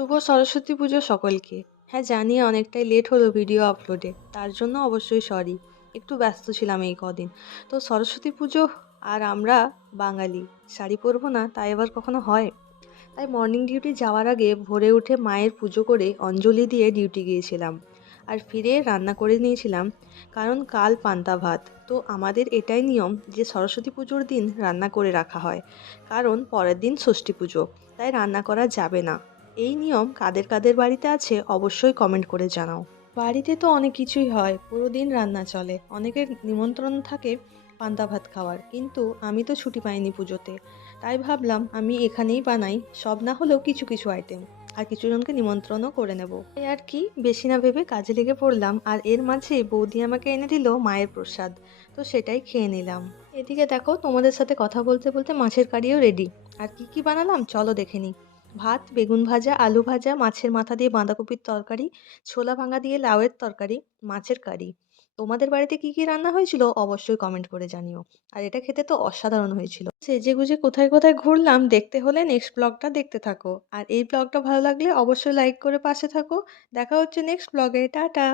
শুভ সরস্বতী পুজো সকলকে। হ্যাঁ, জানি অনেকটাই লেট হলো ভিডিও আপলোডে, তার জন্য অবশ্যই সরি। একটু ব্যস্ত ছিলাম এই কদিন। তো সরস্বতী পুজো, আর আমরা বাঙালি শাড়ি পরবো না তাই আবার কখনো হয়? তাই মর্নিং ডিউটি যাওয়ার আগে ভোরে উঠে মায়ের পুজো করে অঞ্জলি দিয়ে ডিউটি গিয়েছিলাম। আর ফিরে রান্না করে নিয়েছিলাম, কারণ কাল পান্তা ভাত। তো আমাদের এটাই নিয়ম যে সরস্বতী পুজোর দিন রান্না করে রাখা হয়, কারণ পরের দিন ষষ্ঠী পুজো, তাই রান্না করা যাবে না। এই নিয়ম কাদের কাদের বাড়িতে আছে অবশ্যই কমেন্ট করে জানাও। বাড়িতে তো অনেক কিছুই হয়, পুরো দিন রান্না চলে, অনেকের নিমন্ত্রণ থাকে পান্তা ভাত খাওয়ার, কিন্তু আমি তো ছুটি পাইনি পুজোতে। তাই ভাবলাম আমি এখানেই বানাই, সব না হলেও কিছু কিছু আইটেম, আর কিছুজনকে নিমন্ত্রণও করে নেব। এই আর কি, বেশি না ভেবে কাজে লেগে পড়লাম। আর এর মাঝে বৌদি আমাকে এনে দিল মায়ের প্রসাদ, তো সেটাই খেয়ে নিলাম। এদিকে দেখো, তোমাদের সাথে কথা বলতে বলতে মাছের কারিও রেডি। আর কি কি বানালাম চলো দেখে নিই। ভাত, বেগুন ভাজা, আলু ভাজা, মাছের মাথা দিয়ে বাঁধাকপির তরকারি, ছোলা ভাঙা দিয়ে লাউয়ের তরকারি, মাছের কারি। তোমাদের বাড়িতে কি কি রান্না হয়েছিল অবশ্যই কমেন্ট করে জানিও। আর এটা খেতে তো অসাধারণ হয়েছিল। সেজে গুজে কোথায় কোথায় ঘুরলাম দেখতে হলে নেক্সট ব্লগটা দেখতে থাকো। আর এই ব্লগটা ভালো লাগলে অবশ্যই লাইক করে পাশে থাকো। দেখা হচ্ছে নেক্সট ব্লগে। টাটা।